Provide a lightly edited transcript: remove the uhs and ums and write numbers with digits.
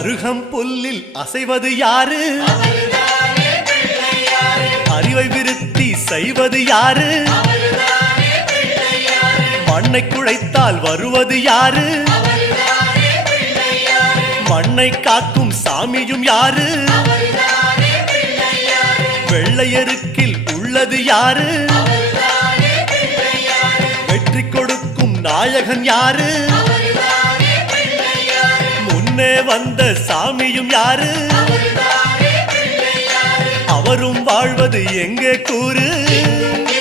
அருகம் புல்லில் அசைவது யாரு? அறிவை விருத்தி செய்வது யாரு? மண்ணை குழைத்தால் வருவது யாரு? மண்ணை காக்கும் சாமியும் யாரு? வெள்ளையருக்கில் உள்ளது யாரு? வெற்றி கொடுக்கும் நாயகன் யாரு? முன்னே வந்த சாமியும் யாரு? அவரும் வாழ்வது எங்கே கூறு?